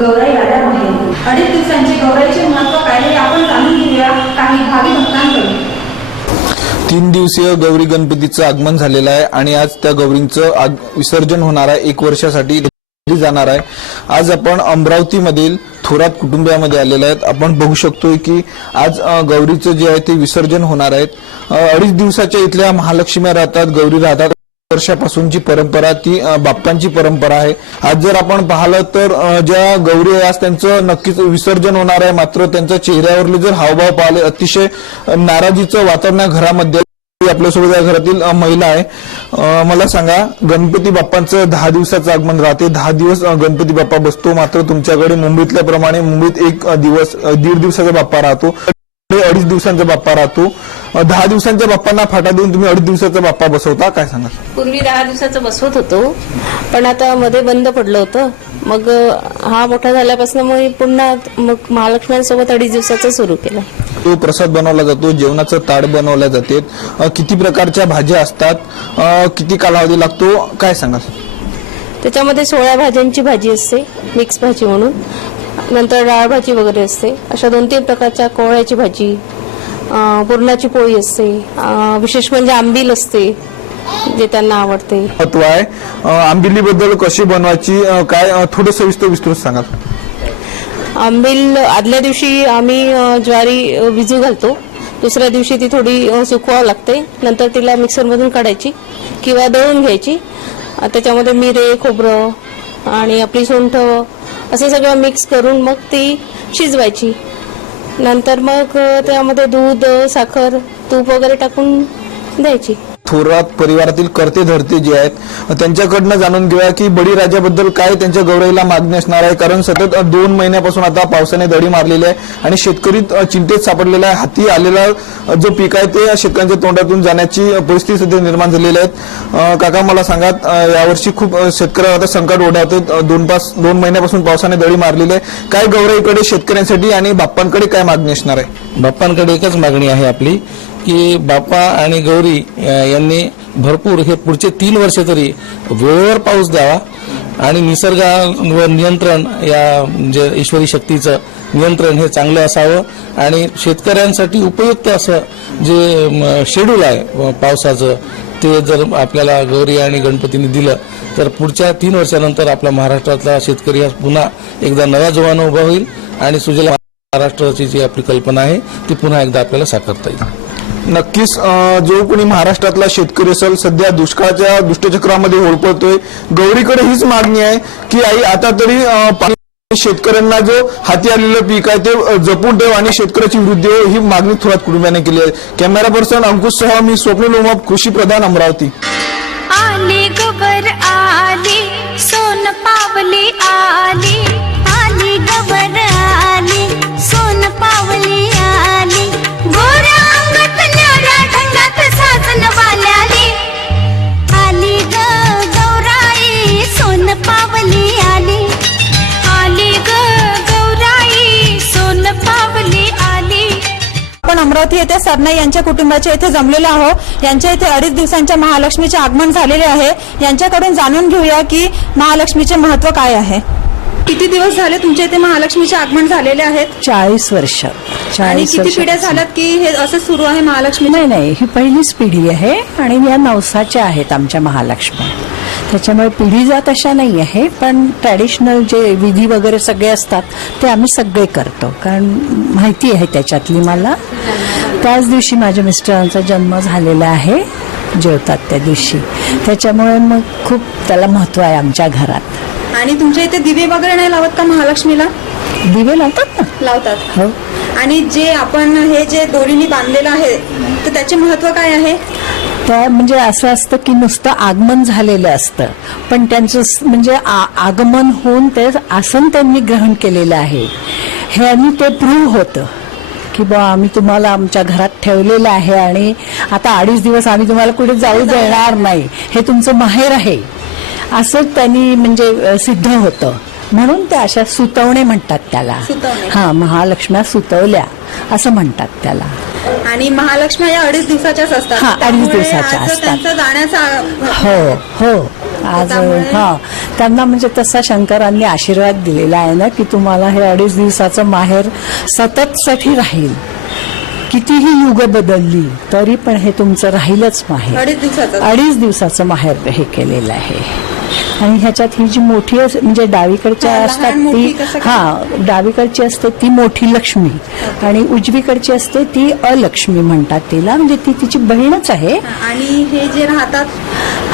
गौराई आल्या आहे. अडीच दिवसांचे गौराईचे महत्त्व काय हे आपण जाणून घेऊया. काही भावी भक्तांकडून. तीन दिवसीय गौरी गणपतीचं आगमन झालेलं आहे आणि आज त्या गौरींचं आग- विसर्जन होणार आहे. एक वर्षासाठी जाणार आहे. आज आपण अमरावतीमधील थोरात कुटुंबियामध्ये आलेले आहेत. आपण बघू शकतोय की आज गौरीचं जे आहे ते विसर्जन होणार आहेत अडीच दिवसाच्या इथल्या महालक्ष्म्या राहतात गौरी राहतात. वर्षापासूनची परंपरा ती बाप्पांची परंपरा आहे. आज जर आपण पाहिलं तर ज्या गौरी आहे आज त्यांचं नक्कीच विसर्जन होणार आहे. मात्र त्यांच्या चेहऱ्यावरले जर हावभाव पाहिले अतिशय नाराजीचं वातावरण घरामध्ये आपल्यासोबत या घरातील महिला आहे. मला सांगा गणपती बाप्पांचं दहा दिवसाचं आगमन राहते. दहा दिवस गणपती बाप्पा बसतो. मात्र तुमच्याकडे मुंबईतल्या प्रमाणे मुंबईत एक दिवस दीड दिवसाचा बाप्पा राहतो. अडीच दिवसांचा बाप्पा राहतो. दहा दिवसांच्या बाप्पांना फाटा देऊन तुम्ही अडीच दिवसाचा बाप्पा बसवता? काय सांगा पूर्वी दहा दिवसाचं बसवत होतो. पण आता मध्ये बंद पडलं होतं. मग हा मोठा झाल्यापासून मग पुन्हा मग महालक्ष्म्यांसोबत अडीच दिवसाचं सुरू केलं. तो प्रसाद बनवला जातो जेवणाचं ताट बनवले जाते. अ, किती प्रकारच्या भाज्या असतात? अ, किती कालावधी लागतो? काय सांगाल? त्याच्यामध्ये सोळा भाज्यांची भाजी असते मिक्स भाजी म्हणून. नंतर डाळ भाजी वगैरे असते. अशा दोन तीन प्रकारच्या कोहळ्याची भाजी पुरणाची पोळी असते. विशेष म्हणजे आंबील असते जे त्यांना आवडते. महत्त्व आहे. अ, आंबिलीबद्दल कशी बनवायची काय थोडं सविस्तर विस्तृत सांगाल? आंबील आदल्या दिवशी आम्ही ज्वारी भिजू घालतो. दुसऱ्या दिवशी ती थोडी सुकवावं लागते. नंतर तिला मिक्सरमधून काढायची किंवा दळून घ्यायची. त्याच्यामध्ये मिरे खोबरं आणि आपली सोंठ असं सगळं मिक्स करून मग ती शिजवायची. नंतर मग त्यामध्ये दूध साखर तूप वगैरे टाकून द्यायची. थोरात परिवारातील कर्ते धरते जे आहेत त्यांच्याकडनं जाणून घेऊया की बळीराजाबद्दल काय त्यांच्या गौरईला मागणी असणार आहे. कारण सतत दोन महिन्यापासून आता पावसाने दडी मारलेली आहे आणि शेतकरी चिंतेत सापडलेला आहे. हाती आलेला जो पीक आहे ते शेतकऱ्यांच्या तोंडातून जाण्याची परिस्थिती सध्या निर्माण झालेली आहे. काका मला सांगा यावर्षी खूप अ, शेतकऱ्यावर आता संकट ओढावते दोन पाच दोन महिन्यापासून पावसाने दडी मारलेली आहे. काय गौरवीकडे शेतकऱ्यांसाठी आणि बाप्पांकडे काय मागणी असणार आहे? बाप्पांकडे एकच मागणी आहे आपली की बाप्पा आणि गौरी यांनी भरपूर हे पुढचे तीन वर्ष तरी वेळेवर पाऊस द्यावा आणि निसर्गावर नियंत्रण या म्हणजे ईश्वरी शक्तीचं नियंत्रण हे चांगलं असावं आणि शेतकऱ्यांसाठी उपयुक्त असं जे शेड्यूल आहे पावसाचं ते जर आपल्याला गौरी आणि गणपतीने दिलं तर पुढच्या तीन वर्षानंतर आपला महाराष्ट्रातला शेतकरी हा पुन्हा एकदा नव्या जोमानं उभा होईल आणि सुजला महाराष्ट्राची जी आपली कल्पना आहे ती पुन्हा एकदा आपल्याला साकारता येईल. नक्कीच जो कोणी महाराष्ट्रातला शेतकरी असेल सध्या दुष्काळाच्या दुष्टचक्रामध्ये होरपळतोय गौरीकडे हीच मागणी आहे की आई आता तरी शेतकऱ्यांना जो हाती आलेलं पीक आहे ते जपून ठेव आणि शेतकऱ्याची वृद्धी हो ही मागणी थोरात कुटुंबियाने केली आहे. कॅमेरा पर्सन अंकुश सह मी स्वप्नील उमाप कृषी प्रधान अमरावती. आली गबर आली सोन पावली आली आपण अमरावती येथे सरनाई यांच्या कुटुंबाच्या इथे जमलेलो आहोत. यांच्या इथे अडीच दिवसांच्या महालक्ष्मीचे आगमन झालेले आहे. यांच्याकडून जाणून घेऊया की महालक्ष्मीचे महत्त्व काय आहे. किती दिवस झाले तुमच्या इथे महालक्ष्मीचे आगमन झालेले आहेत? चाळीस वर्ष. आणि चाळीस किती पिढ्या झाल्यात की हे असं सुरू आहे महालक्ष्मी? नाही नाही ही पहिलीच पिढी आहे आणि या नवसाच्या आहेत आमच्या महालक्ष्मी. त्याच्यामुळे पिढी जात अशा नाही आहे पण ट्रॅडिशनल जे विधी वगैरे सगळे असतात ते आम्ही सगळे करतो. कारण माहिती आहे त्याच्यातली मला. त्याच दिवशी माझ्या मिस्टरांचा जन्म झालेला आहे जेवतात त्या दिवशी. त्याच्यामुळे मग खूप त्याला महत्त्व आहे आमच्या घरात. आणि तुमच्या इथे दिवे वगैरे नाही लावत का महालक्ष्मीला? दिवे लावतात ना? लावतात. हो. आणि जे आपण हे जे दोरीने बांधलेलं आहे तर त्याचे महत्त्व काय आहे? त्या म्हणजे असं असतं की नुसतं आगमन झालेलं असतं. पण त्यांचं म्हणजे आगमन होऊन ते आसन त्यांनी ग्रहण केलेलं आहे. ह्यानी ते प्रूव्ह होतं. की बा आम्ही तुम्हाला आमच्या घरात ठेवलेलं आहे आणि आता अडीच दिवस आम्ही तुम्हाला कुठे जाऊ देणार नाही. हे तुमचं माहेर आहे. असं त्यांनी म्हणजे सिद्ध होतं. म्हणून त्या अशा सुतवणे म्हणतात त्याला. हा महालक्ष्म्या सुतवल्या. असं म्हणतात त्याला. आणि महालक्ष्मी या अडीच दिवसाच्याच असतात. हा, अडीच दिवसाच्या असतात. जाण्याचा हो हो. आज हा. त्यांना म्हणजे तसा शंकरांनी आशीर्वाद दिलेला आहे ना की तुम्हाला हे अडीच दिवसाचं माहेर सतत साठी राहील. कितीही युग बदलली तरी पण हे तुमचं राहीलच माहेर. अडीच दिवसाचं. अडीच दिवसाचं माहेर हे केलेलं आहे. आणि ह्याच्यात ही जी मोठी म्हणजे डावीकडच्या असतात ती? हा डावीकडची असते ती मोठी लक्ष्मी आणि उजवीकडची असते ती अलक्ष्मी म्हणतात तिला म्हणजे ती तिची बहीणच आहे. आणि हे जे राहतात?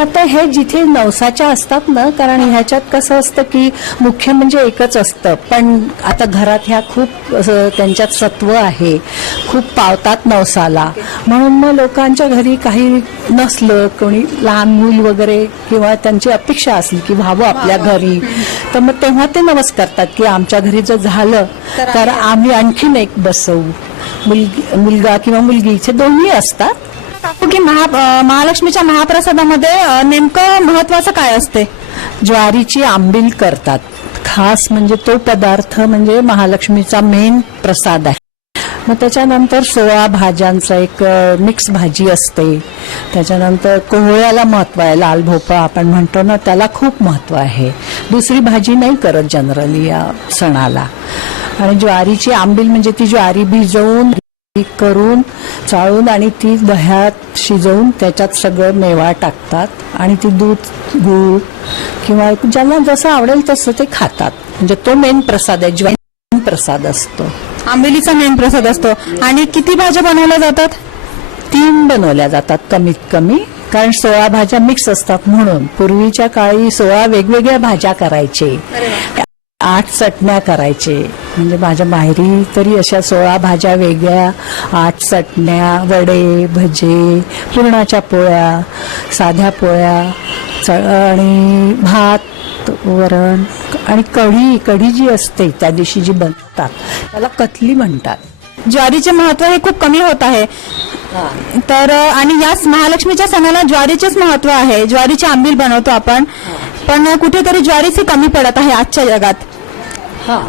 आता हे जिथे नवसाच्या असतात ना कारण ह्याच्यात कसं असतं की मुख्य म्हणजे एकच असतं. पण आता घरात ह्या खूप त्यांच्यात सत्व आहे. खूप पावतात नवसाला. म्हणून मग लोकांच्या घरी काही नसलं कोणी लहान मूल वगैरे किंवा त्यांची अपेक्षा असली की व्हावं आपल्या घरी तर मग तेव्हा ते नवस करतात की आमच्या घरी जर झालं तर आम्ही- आणखीन एक बसवू. मुलगी मुलगा किंवा मुलगी इथे दोन्ही असतात. काकू की महा महालक्ष्मीच्या महाप्रसादामध्ये नेमकं महत्वाचं काय असते? ज्वारीची आंबील करतात. खास म्हणजे तो पदार्थ म्हणजे महालक्ष्मीचा मेन प्रसाद आहे. मग त्याच्यानंतर सोळा भाज्यांचं एक मिक्स भाजी असते. त्याच्यानंतर कोहळ्याला महत्त्व आहे लाल भोपळा आपण म्हणतो ना त्याला खूप महत्त्व आहे. दुसरी भाजी नाही करत जनरली या सणाला. आणि ज्वारीची आंबील म्हणजे ती ज्वारी भिजवून करून चाळून आणि ती दह्यात शिजवून त्याच्यात सगळं मेवा टाकतात. आणि ती दूध गूळ किंवा ज्यांना जसं आवडेल तसं ते खातात. म्हणजे तो मेन प्रसाद आहे ज्वैन प्रसाद असतो. आंबिलीचा मेन प्रसाद असतो. आणि किती भाज्या बनवल्या जातात? तीन बनवल्या जातात कमीत कमी कारण सोळा भाज्या मिक्स असतात म्हणून. पूर्वीच्या काळी सोळा वेगवेगळ्या भाज्या करायचे. आठ चटण्या करायचे. म्हणजे माझ्या माहेरी तरी अशा सोळा भाज्या वेगळ्या. आठ चटण्या वडे भजे पुरणाच्या पोळ्या साध्या पोळ्या आणि भात वरण आणि कढी. कढी जी असते त्या दिवशी जी बनवतात त्याला कथली म्हणतात. ज्वारीचे महत्त्व हे खूप कमी होत आहे. तर आणि याच महालक्ष्मीच्या सणाला ज्वारीचेच महत्त्व आहे. ज्वारीची आंबील बनवतो आपण. पण कुठेतरी ज्वारीच कमी पडत आहे आजच्या जगात. हा.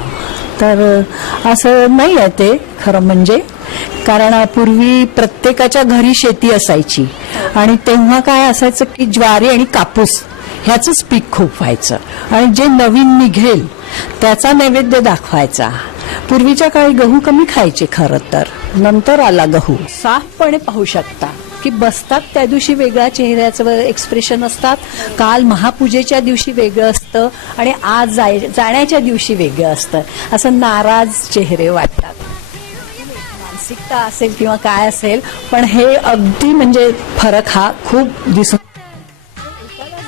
तर असं नाही आहे ते खरं म्हणजे. कारण पूर्वी प्रत्येकाच्या घरी शेती असायची. आणि तेव्हा काय असायचं की ज्वारी आणि कापूस ह्याचंच पीक खूप व्हायचं. आणि जे नवीन निघेल त्याचा नैवेद्य दाखवायचा. पूर्वीच्या काळी गहू कमी खायचे खरं तर. नंतर आला गहू. साफपणे पाहू शकता की बसतात त्या दिवशी वेगळ्या चेहऱ्याचं एक्सप्रेशन असतात. काल महापूजेच्या दिवशी वेगळं असतं आणि आज जाय जाण्याच्या दिवशी वेगळं असतं. असं नाराज चेहरे वाटतात. मानसिकता असेल किंवा काय असेल पण हे अगदी म्हणजे फरक हा खूप दिसून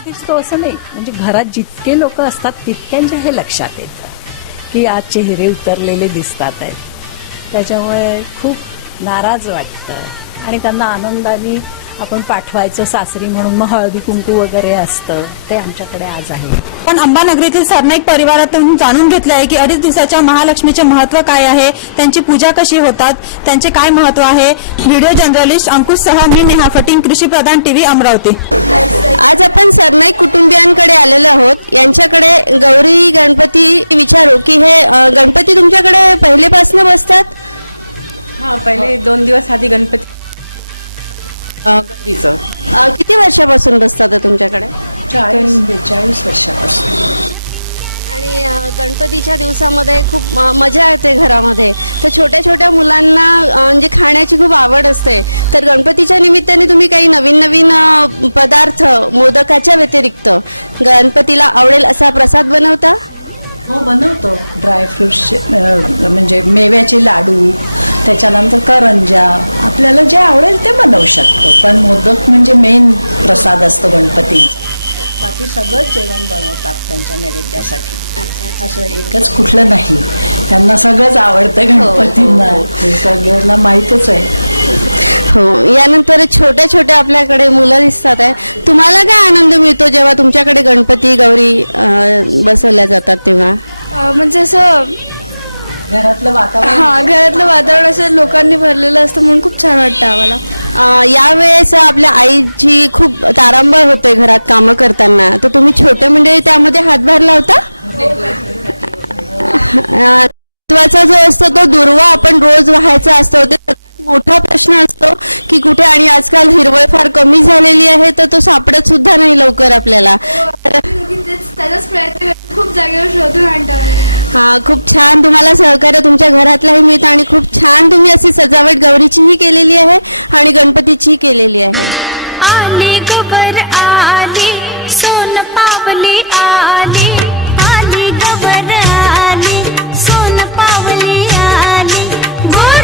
दिसतो असं नाही. म्हणजे घरात जितके लोक असतात तितक्यांच्या हे लक्षात येतं. की आज चेहरे उतरलेले दिसतात आहेत. त्याच्यामुळे खूप नाराज वाटतं आणि त्यांना आनंदाने आपण पाठवायचं सासरी म्हणून मग हळदी कुंकू वगैरे असतं. ते आमच्याकडे आज आहे. पण अंबानगरीतील सरनाईक परिवारातून जाणून घेतलं आहे की अडीच दिवसाच्या महालक्ष्मीचे महत्त्व काय आहे त्यांची पूजा कशी होतात त्यांचे काय महत्त्व आहे? व्हिडिओ जर्नलिस्ट अंकुश सह मी नेहा फटिंग कृषी प्रधान टीव्ही अमरावती. आज आपण सरनाईक कुटुंबियांकडे आलेलो आहोत. यांच्याकडे गौरी गणपती विचारू की हे अ, गणपती तुमच्याकडे पहिलेपासून बसतात? हा पहिले दोन दिवस आधी गणपती गौरीचं अ, किती वर्षापासून बसतात तुमच्याकडे? चाळीस बेचाळीस वर्षापासून. आणि अ, गणपतीच्या दिवसामध्ये खूप म- मजा येते घरामध्ये. तर छोट्या छोट्या मुलांना अ, म्हणजे खाण्याची खूप आवड असते. तर गणपतीच्या निमित्ताने तुम्ही काही नवीन नवीन अ, पदार्थ मोदकाच्या व्यतिरिक्त गणपतीला आवडेल असा प्रसाद बनवता? हो बनवतो. ड्रायफ्रुट्सचे म्हणजे मेव्याचे लाडू त्याच्यानंतर करंजा. आपल्याला जे आवडेल ते बनवू शकतो. पण मोदक म्हणजे मेन प्रसाद असतो गणपतीचा. बाकी सगळंच जेवण बनवतात त्यांच्या नैवेद्यासाठी. असं एकच कुठलं नाही. त्यांना सगळंच आवडतं गणपतींना. हे. सगळ्यांना माहीतच आहे. हो यानंतर छोट्या छोट्या आपल्याकडे मुलं दिसतात आहे. तुम्हाला काय आनंद मिळतो जेव्हा तुमच्याकडे गणपती गौरी बसवल्या जातात तेव्हा? म्हणजे असं घरातलं वातावरण हा घरातलं वातावरण असं लोकांनी भरलेलं असतं म्हणून खूप छान वाटतं आम्हाला. यावेळेस आपल्या आईची खूप तारांबळ होते घरात कामं करताना. तर तुम्ही छोटे म्हणजे त्यामध्ये हातभार लावता? महत्त्वाचा जो असतो तो दुर्वा आपण रोज व्हायचा असतो. ते सगळ्यात मोठा प्रश्न असतो की कुठे आणि आजकाल हिरवळ फार कमी झालेली आहे तर तो सापडत सुद्धा नाही लवकर आपल्याला. तर त्याचाच प्रयत्न खूप हा खूप छान तुम्हाला सहकार्य तुमच्या घरातलाही मिळत आणि खूप छान तुम्ही अशी सजावट गौरीचीही केलेली आहे आणि गणपतीचीही केलेली आहे. आली गबर आली सोन पावली आली आली गबर आली सोन पावली आली. गोड